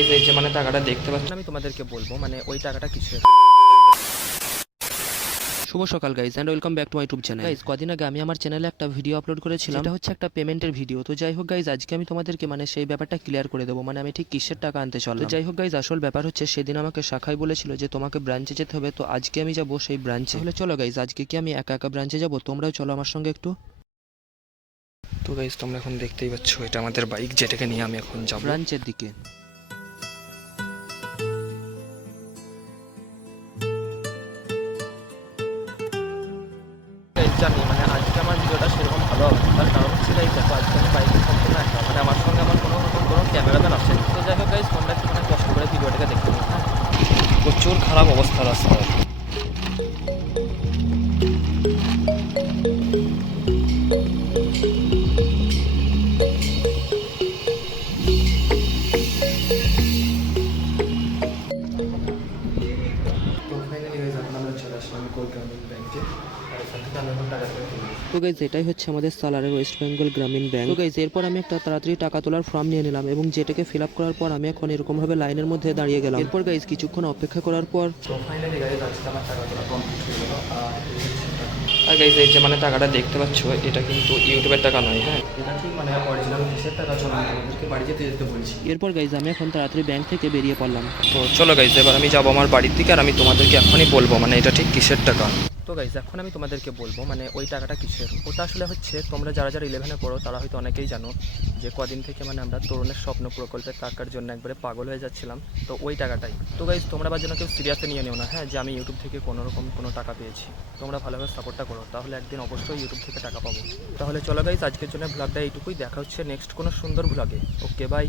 এই যে মানে টাকাটা দেখতে পাচ্ছেন আমি তোমাদেরকে বলব মানে ওই টাকাটা কিসের শুভ সকাল guys and welcome back to my YouTube channel guys কদিন আগে আমি আমার চ্যানেলে একটা ভিডিও আপলোড করেছিলাম। এটা হচ্ছে একটা পেমেন্টের ভিডিও তো যাই হোক গাইজ আজকে আমি তোমাদেরকে মানে সেই ব্যাপারটা ক্লিয়ার করে দেবো। মানে আমি ঠিক কিসের টাকা আনতে চলো যাই হোক গাইজ আসল ব্যাপার হচ্ছে সেদিন আমাকে শাখায় বলেছিল যে তোমাকে ব্রাঞ্চে যেতে হবে। তো আজকে আমি যাব সেই ব্রাঞ্চে তাহলে চলো গাইজ আজকে কি আমি একা একা ব্রাঞ্চে যাব? তোমরাও চলো আমার সঙ্গে একটু। তো গাইজ তোমরা এখন দেখতেই পাচ্ছ এটা আমাদের বাইক যেটাকে নিয়ে আমি এখন যাব। ব্রাঞ্চের দিকে। জানি মানে আজকে আমার ভিডিওটা সেরকম ভালো হবে তার কারণ হচ্ছে গাইজ দেখো আজকে আমি বাইকে সম্পূর্ণ একা মানে আমার সঙ্গে আমার কোনো রকম কোনো ক্যামেরাম্যান আসে তো যাই হোক গাইজ তোমরা একটু মানে কষ্ট করে ভিডিওটাকে দেখতে নিও হ্যাঁ? প্রচুর খারাপ অবস্থা রাস্তার তো গাইজ এটাই হচ্ছে আমাদের সালারের ওয়েস্ট বেঙ্গল গ্রামীণ ব্যাংক তো গাইজ এরপর আমি একটা তাড়াতাড়ি টাকা তোলার ফর্ম নিয়ে নিলাম এবং যেটাকে ফিল আপ করার পর আমি এখন এরকম ভাবে লাইনের মধ্যে দাঁড়িয়ে গেলাম। এরপর গাইজ কিছুক্ষণ অপেক্ষা করার পর তো গাইজ আর গাইজ এই যে মানে টাকাটা দেখতে পাচ্ছ এটা কিন্তু ইউটিউবের টাকা নয় হ্যাঁ? এটা ঠিক মানে অরিজিনাল দেশের টাকা চলো আমি তোমাদেরকে বাড়ি যেতে যেতে বলছি। এরপর গাইজ আমি এখন তাড়াতাড়ি ব্যাংক থেকে বেরিয়ে পড়লাম। তো চলো গাইজ এবার আমি যাব আমার বাড়ির দিকে আর আমি তোমাদেরকে এখনই বলব মানে এটা ঠিক কিসের টাকা? তো গাইজ এখন আমি তোমাদেরকে বলব মানে ওই টাকাটা কিসের? ওটা আসলে হচ্ছে তোমরা যারা যারা ইলেভেনে পড়ো তারা হয়তো অনেকেই জানো যে কদিন থেকে মানে আমরা তরুণের স্বপ্ন প্রকল্পের টাকার জন্য একবারে পাগল হয়ে যাচ্ছিলাম তো ওই টাকাটাই। তো গাইজ তোমরা বা যেন কেউ সিরিয়াসে নিয়ে নিও না হ্যাঁ যে আমি ইউটিউব থেকে কোনো রকম কোনো টাকা পেয়েছি। তোমরা ভালোভাবে সাপোর্টটা করো তাহলে একদিন অবশ্যই ইউটিউব থেকে টাকা পাবো। তাহলে চলো গাইজ আজকের জন্য ব্লগটা এইটুকুই দেখা হচ্ছে নেক্সট কোনো সুন্দর ভ্লগে ওকে বাই